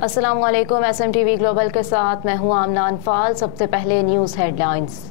अस्सलाम वालेकुम। SMTV global के साथ मैं हूं आमना अनफाल। सबसे पहले news headlines.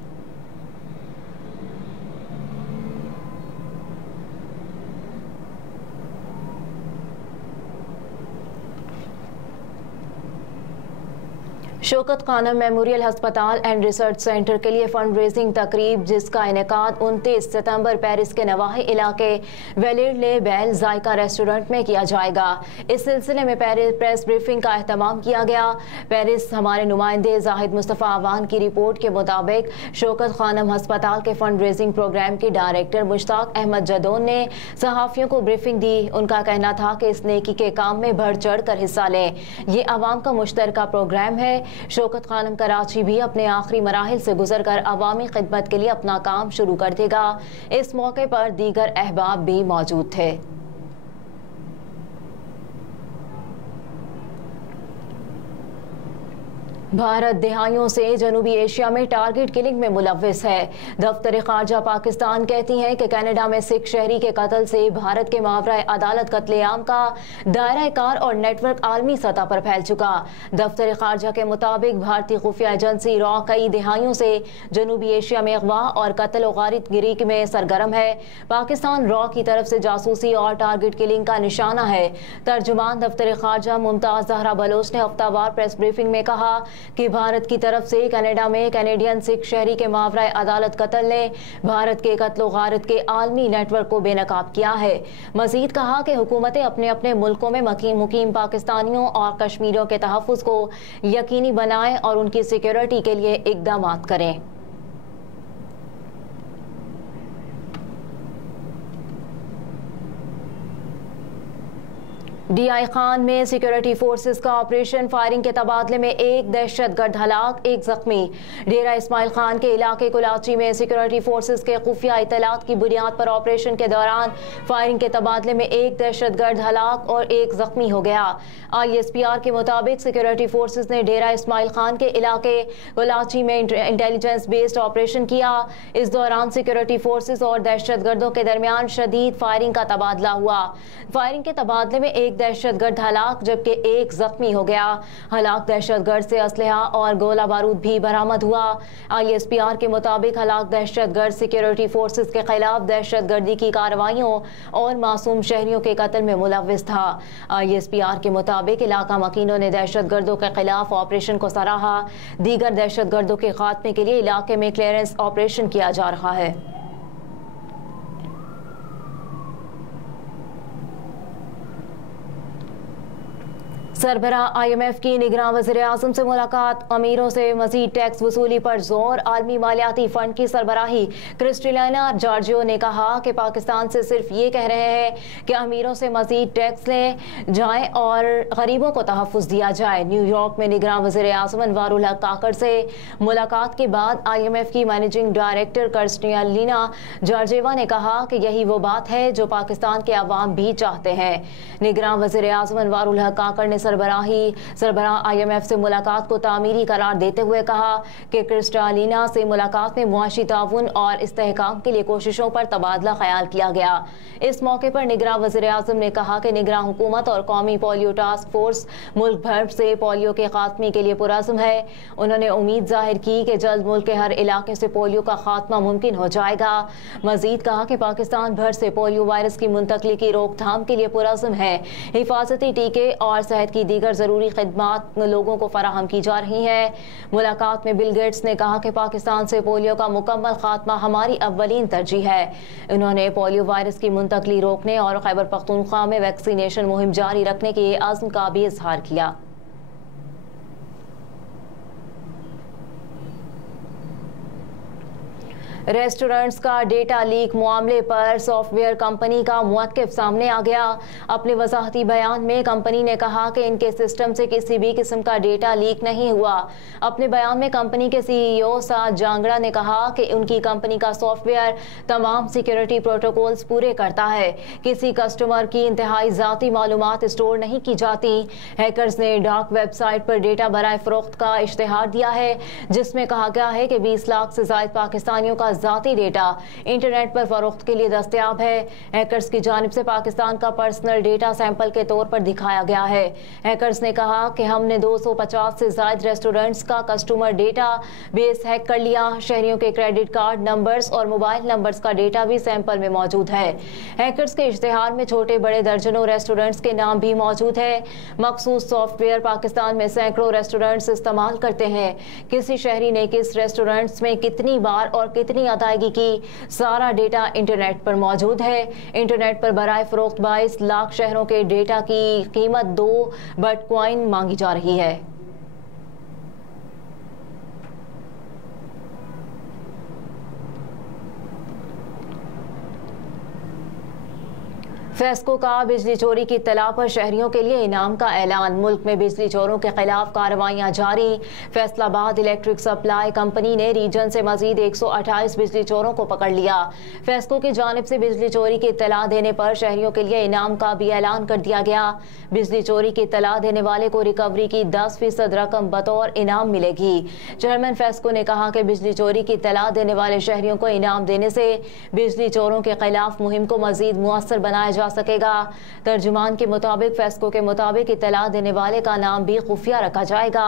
Shaukat Khanum memorial हस्पताल एंड रिसर्च सेंटर के लिए फंड रेजिंग तकरीब, जिसका इनेकाद 29 सितंबर पेरिस के नवाही इलाके वेलिर ले बेल जायका रेस्टोरेंट में किया जाएगा। इस सिलसिले में प्रेस ब्रीफिंग का एहतमाम किया गया। पेरिस हमारे नुमाइंदे जाहिद मुस्तफ़ा आवान की रिपोर्ट के मुताबिक शौकत खानम हस्पताल के फंड रेजिंग प्रोग्राम के डायरेक्टर मुश्ताक अहमद जदौन ने सहाफ़ियों को ब्रीफिंग दी। उनका कहना था कि इस नेकी के काम में बढ़ चढ़ कर हिस्सा लें। ये आवाम का मुश्तरका प्रोग्राम है। शौकत खानम कराची भी अपने आखिरी मराहिल से गुजर कर अवामी खिदमत के लिए अपना काम शुरू कर देगा। इस मौके पर दीगर अहबाब भी मौजूद थे। भारत दहाइयों से जनूबी एशिया में टारगेट किलिंग में मुलव्विस है। दफ्तर खारजा पाकिस्तान कहती है कि कनाडा में सिख शहरी के कत्ल से भारत के मावरा अदालत कत्लेआम का दायरा कार और नेटवर्क आलमी सतह पर फैल चुका। दफ्तर खारजा के मुताबिक भारतीय खुफिया एजेंसी रॉ कई दहाइयों से जनूबी एशिया में अगवा और कत्ल और गारिदगिरी में सरगर्म है। पाकिस्तान रॉ की तरफ से जासूसी और टारगेट किलिंग का निशाना है। तर्जुमान दफ्तर खारजा मुमताज जहरा बलोच ने हफ्तावार प्रेस ब्रीफिंग में कहा कि भारत की तरफ से कनाडा में कैनेडियन सिख शहरी के मावरा अदालत कत्ल ने भारत के कत्लो गारत के आलमी नेटवर्क को बेनकाब किया है। मजीद कहा कि हुकूमतें अपने अपने मुल्कों में मुकीम पाकिस्तानियों और कश्मीरियों के तहफ़्फ़ुज़ को यकीनी बनाएं और उनकी सिक्योरिटी के लिए इक़दाम करें। DI खान में सिक्योरिटी फोर्सेस का ऑपरेशन, फायरिंग के तबादले में एक दहशतगर्द हलाक, एक जख्मी। डेरा इस्माइल खान के इलाके कुलाची में सिक्योरिटी फोर्सेस के खुफिया इतलात की बुनियाद पर ऑपरेशन के दौरान फायरिंग के तबादले में एक दहशतगर्द हलाक और एक जख्मी हो गया। ISPR के मुताबिक सिक्योरिटी फोर्सेस ने डेरा इस्माइल खान के इलाके कुलाची में इंटेलिजेंस बेस्ड ऑपरेशन किया। इस दौरान सिक्योरिटी फोर्सेस और दहशतगर्दों के दरमियान शदीद फायरिंग का तबादला हुआ। फायरिंग के तबादले में एक दहशतगर्द हलाक जबकि एक जख्मी हो गया। हलाक दहशतगर्द से असलहा और गोला बारूद भी बरामद हुआ। ISPR के मुताबिक हलाक दहशतगर्द सिक्योरिटी फोर्सेस के खिलाफ दहशतगर्दी की कार्रवाइयों और मासूम शहरियों के कत्ल में मुलव्विस था। ISPR के मुताबिक इलाका मकीनों ने दहशतगर्दों के खिलाफ ऑपरेशन को सराहा। दीगर दहशतगर्दों के खात्मे के लिए इलाके में क्लियरेंस ऑपरेशन किया जा रहा है। सरबरा IMF की निगरान वज़ीर-ए-आज़म से मुलाकात, अमीरों से मज़ीद टैक्स वसूली पर जोर। आलमी मालियाती फ़ंड की सरबराही क्रिस्टलिना जॉर्जियो ने कहा कि पाकिस्तान से सिर्फ ये कह रहे हैं कि अमीरों से मज़ीद टैक्स ले जाएं और गरीबों को तहफ़्फ़ुज़ दिया जाए। न्यूयॉर्क में निगरान वज़ीर-ए-आज़म अनवारुल हक काकड़ से मुलाकात के बाद IMF की मैनेजिंग डायरेक्टर क्रिस्टलिना जॉर्जियोवा ने कहा कि यही वो बात है जो पाकिस्तान के अवाम भी चाहते हैं। निगरान वज़ीर-ए-आज़म अनवारुल हक काकड़ ने सरबराह IMF से मुलाकात को तामीरी करार देते हुए कहा कि क्रिस्टलिना से मुलाकात में मुआशी ताउन और इस्तेहकाम के लिए कोशिशों पर तबादला ख्याल किया गया। इस मौके पर निगरान वज़ीर-ए-आज़म ने कहा कि निगरान हुकूमत और कौमी पोलियो टास्क फोर्स मुल्क भर से पोलियो के खात्मे के लिए पुरअज़्म है। उन्होंने उम्मीद जाहिर की कि जल्द मुल्क के हर इलाके से पोलियो का खात्मा मुमकिन हो जाएगा। मजीद कहा कि पाकिस्तान भर से पोलियो वायरस की मुंतकली की रोकथाम के लिए पुरअज़्म है। हिफाजती टीके और सेहत की दीगर जरूरी खिदमात लोगों को फराहम की जा रही हैं। मुलाकात में बिल गेट्स ने कहा कि पाकिस्तान से पोलियो का मुकम्मल खात्मा हमारी अव्वलीन तरजीह है। उन्होंने पोलियो वायरस की मुंतकली रोकने और खैबर पख्तूनख्वा में वैक्सीनेशन मुहिम जारी रखने के अज़्म का भी इजहार किया। रेस्टोरेंट्स का डेटा लीक मामले पर सॉफ्टवेयर कंपनी का मुवक्किफ सामने आ गया। अपने वजाहती बयान में कंपनी ने कहा कि इनके सिस्टम से किसी भी किस्म का डेटा लीक नहीं हुआ। अपने बयान में कंपनी के CEO साद जांगड़ा ने कहा कि उनकी कंपनी का सॉफ्टवेयर तमाम सिक्योरिटी प्रोटोकॉल्स पूरे करता है। किसी कस्टमर की इंतहाई ज़ाती मालूमात स्टोर नहीं की जाती। हैकर्स ने डार्क वेबसाइट पर डेटा बराए फरोख्त का इश्तिहार दिया है, जिसमें कहा गया है कि 20 लाख से ज़ायद पाकिस्तानियों का का ज़ाती डेटा इंटरनेट पर फरोख्त के लिए दस्तयाब है। हैकर्स की जानिब से पाकिस्तान का पर्सनल डेटा सैंपल के तौर पर दिखाया गया है। हैकर्स ने कहा कि हमने 250 से ज़ायद रेस्टोरेंट्स का कस्टमर डेटा बेस हैक कर लिया। शहरियों के क्रेडिट कार्ड नंबर्स और मोबाइल नंबर्स का डेटा भी सैंपल में मौजूद है। हैकर्स के इश्तिहार में छोटे बड़े दर्जनों रेस्टोरेंट्स के नाम भी मौजूद है। मखसूस सॉफ्टवेयर पाकिस्तान में सैकड़ों रेस्टोरेंट्स इस्तेमाल करते हैं। किसी शहरी ने किस रेस्टोरेंट्स में कितनी बार और कितनी अदायगी की, सारा डेटा इंटरनेट पर मौजूद है। इंटरनेट पर बराए फरोख्त 22 लाख शहरों के डेटा की कीमत 2 बिटकॉइन मांगी जा रही है। फेस्को का बिजली चोरी की इत्तला पर शहरियों के लिए इनाम का ऐलान। मुल्क में बिजली चोरों के खिलाफ कार्रवाइयां जारी। फैसलाबाद इलेक्ट्रिक सप्लाई कंपनी ने रीजन से मजीद 128 बिजली चोरों को पकड़ लिया। फेस्को की जानिब से बिजली चोरी की इत्तला देने पर शहरियों के लिए इनाम का भी ऐलान कर दिया गया। बिजली चोरी की इत्तला देने वाले को रिकवरी की 10% रकम बतौर इनाम मिलेगी। चेयरमैन फेस्को ने कहा कि बिजली चोरी की इत्तला देने वाले शहरियों को इनाम देने से बिजली चोरों के खिलाफ मुहिम को मजीद मुअस्सर बनाया जा सकेगा। तर्जुमान के मुताबिक फेस्को के मुताबिक इत्तला देने वाले का नाम भी खुफिया रखा जाएगा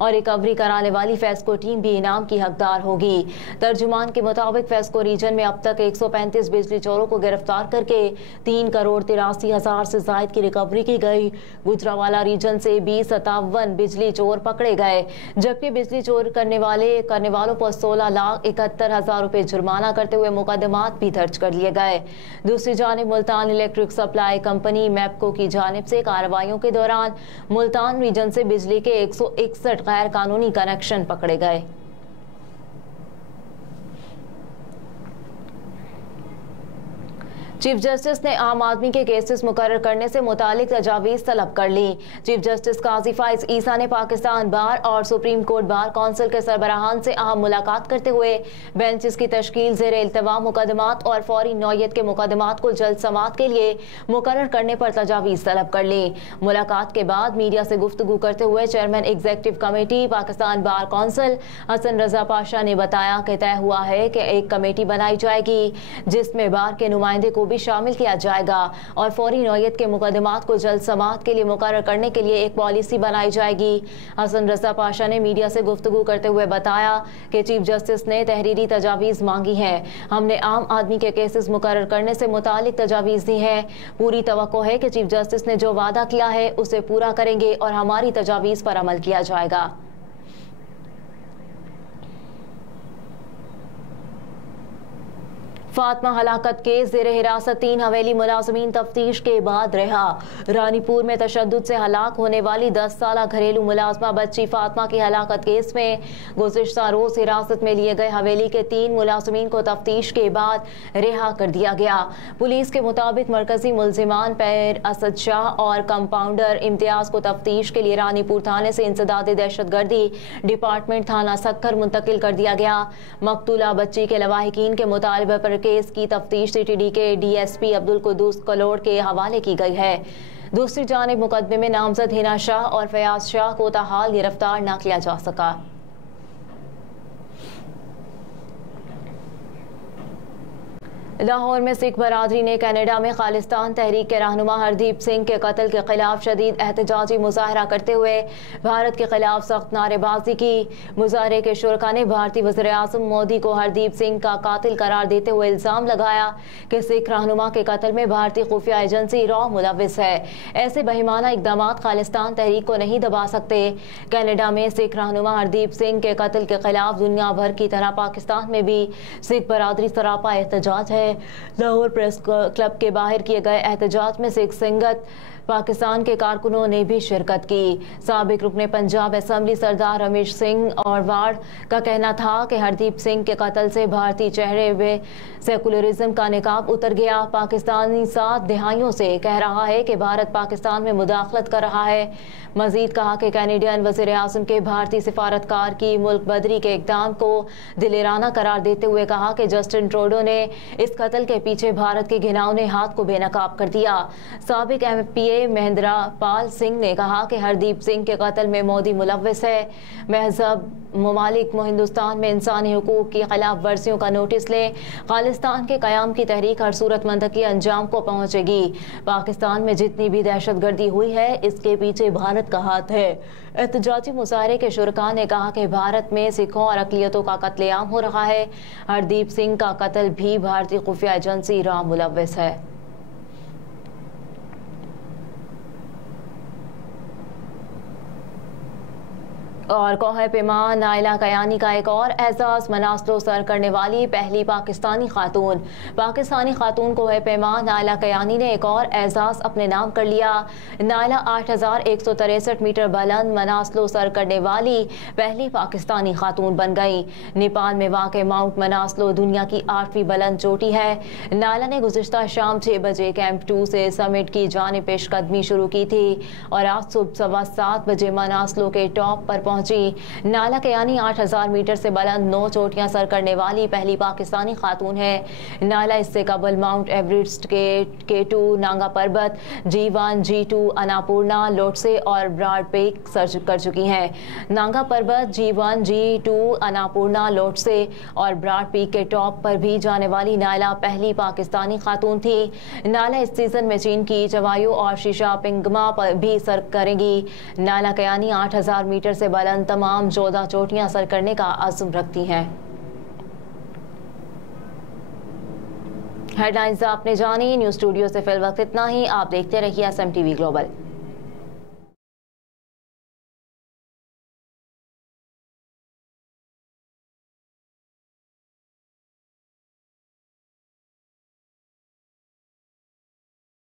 और रिकवरी कराने वाली फेस्को टीम भी इनाम की हकदार होगी। तर्जुमान के मुताबिक फेस्को रीजन में अब तक 135 बिजली चोरों को गिरफ्तार करके 3,83,000 से जायद की रिकवरी की गई। गुजरावाला रीजन से 2057 बिजली चोर पकड़े गए, जबकि बिजली चोर करने वालों पर 16,71,000 रुपए जुर्माना करते हुए मुकदमात भी दर्ज कर लिए गए। दूसरी जानिब Multan electric supply company MEPCO की जानिब से कार्रवाइयों के दौरान मुल्तान रीजन से बिजली के 161 गैर कानूनी कनेक्शन पकड़े गए। चीफ जस्टिस ने आम आदमी के केसेस मुकर्रर करने से मुतालिक तजावीज़ तलब कर ली। चीफ जस्टिस काजी फाइज ईसा ने पाकिस्तान बार और सुप्रीम कोर्ट बार काउंसिल के सरबराहान से अहम मुलाकात करते हुए बेंचेस की तश्कील, ज़ेर इल्तवा मुकदमात और फौरी नौयत के मुकदमात को जल्द समाअत के लिए मुकर्रर करने पर तजावीज़ तलब कर ली। मुलाकात के बाद मीडिया से गुफ्तगू करते हुए chairman executive committee Pakistan bar council Hasan Raza Pasha ने बताया कि तय हुआ है कि एक कमेटी बनाई जाएगी जिसमें बार के नुमाइंदे को भी शामिल किया जाएगा और फौरी नौयत के मुकदमात को जल्द समाअत के लिए मुकर्रर करने के लिए एक पॉलिसी बनाई जाएगी। हसन रजा पाशा ने मीडिया से गुफ्तगू करते हुए बताया कि चीफ जस्टिस ने तहरीरी तजावीज़ मांगी है। हमने आम आदमी के केसेस मुकर्रर करने से मुतालिक तजावीज़ दी हैं। पूरी तवक्को है कि चीफ जस्टिस ने जो वादा किया है उसे पूरा करेंगे और हमारी तजावीज़ पर अमल किया जाएगा। फातिमा हलाकत के ज़ेर हिरासत 3 हवेली मुलाजमीन तफ्तीश के बाद रिहा। रानीपुर में तशद्दुद से हलाक होने वाली 10 साला घरेलू मुलाजमा बच्ची फातिमा की हलाकत केस में गुज़िश्ता रोज़ हिरासत में लिए गए हवेली के 3 मुलाजमीन को तफ्तीश के बाद रिहा कर दिया गया। पुलिस के मुताबिक मरकजी मुलजिमान पैर असद शाह और कंपाउंडर इम्तियाज को तफ्तीश के लिए रानीपुर थाने से इंसदाद दहशतगर्दी डिपार्टमेंट थाना सक्खर मुंतकिल कर दिया गया। मकतूला बच्ची के लवाहिकीन के मुतालबे पर केस की तफ्तीश सीटीडी के डीएसपी अब्दुल कुद्दूस कलोड़ के हवाले की गई है। दूसरी जानिब मुकदमे में नामजद हिना शाह और फयाज शाह को ताहाल गिरफ्तार न किया जा सका। लाहौर में सिख बरादरी ने कनाडा में खालिस्तान तहरीक के रहनुमा हरदीप सिंह के कत्ल के खिलाफ शदीद एहतजाजी मुजाहरा करते हुए भारत के खिलाफ सख्त नारेबाजी की। मुजाहरे के शुरका ने भारतीय वज़ीर आज़म मोदी को हरदीप सिंह का कातिल करार देते हुए इल्ज़ाम लगाया कि सिख रहनुमा के कत्ल में भारतीय खुफिया एजेंसी रॉ मुलविस है। ऐसे बहिमाना इकदाम खालिस्तान तहरीक को नहीं दबा सकते। कनाडा में सिख रहनुमा हरदीप सिंह के कत्ल के खिलाफ दुनिया भर की तरह पाकिस्तान में भी सिख बरादरी सरापा एहतजाज है। लाहौर प्रेस क्लब के बाहर किए गए एहतजाज में सिख संगत पाकिस्तान के कारकुनों ने भी शिरकत की। साबिक रुकने पंजाब असेंबली सरदार रमेश सिंह और वाड़ का कहना था कि हरदीप सिंह के कत्ल से भारतीय चेहरे में सेकुलरिज्म का निकाब उतर गया। पाकिस्तानी 7 दहाइयों से कह रहा है कि भारत पाकिस्तान में मुदाखलत कर रहा है। मजीद कहा कि कैनेडियन वज़ीर आज़म के भारतीय सिफारतकार की मुल्क बदरी के इक़दाम को दिलेराना करार देते हुए कहा कि जस्टिन ट्रूडो ने इस कत्ल के पीछे भारत के घिनौने हाथ को बेनकाब कर दिया। साबिक MPA के महेंद्र पाल सिंह ने कहा कि हरदीप सिंह के कत्ल में मोदी मुलव्विस है। महजब ममालिक हिंदुस्तान में इंसानी हुकूक की खिलाफ वर्जियों का नोटिस ले, खालिस्तान के क़याम की तहरीक हर सूरत मंतकी अंजाम को पहुँचेगी। पाकिस्तान में जितनी भी दहशत गर्दी हुई है इसके पीछे भारत का हाथ है। एहतजाजी मुजाहरे के शुरका ने कहा कि भारत में सिखों और अक़लियतों का कत्लेआम हो रहा है। हरदीप सिंह का कत्ल भी भारतीय खुफिया एजेंसी रा मुलव्विस है। और कोहे पेमा नाइला कयानी का एक और एजाज मनासलो सर करने वाली पहली पाकिस्तानी खातून कोहे पेमा नाइला कयानी ने एक और एजाज अपने नाम कर लिया। नाइला 8163 मीटर बुलंद मनासलो सर करने वाली पहली पाकिस्तानी खातून बन गई। नेपाल में वाक़ माउंट मनासलो दुनिया की 8वीं बुलंद चोटी है। नाइला ने गुज़िश्ता शाम 6 बजे कैंप 2 से समिट की जानिब पेशकदमी शुरू की थी और आज सुबह 7:15 बजे मनासलो के टॉप पर पहुंची। नाइला कयानी 8000 मीटर से बुलंद 9 चोटियां सर करने वाली पहली पाकिस्तानी खातून है। नाइला इससे कबल माउंट एवरेस्ट के K2 नांगा पर्वत, G1 G2 अन्नपूर्णा लोटसे और ब्रॉड पीक सर कर चुकी हैं। नांगा पर्वत, G1 G2 अन्नपूर्णा लोटसे और ब्रॉड पीक के टॉप पर भी जाने वाली नाइला पहली पाकिस्तानी खातून थी। नाइला इस सीजन में चीन की चवायु और शीशा पिंगमा पर भी सर करेंगी। नाइला कयानी 8000 मीटर से बुलंद तमाम 14 चोटियां सर करने का अज़्म रखती हैं। हेडलाइंस आपने जानी। न्यूज़ स्टूडियो से फिल वक्त इतना ही। आप देखते रहिए SMTV ग्लोबल।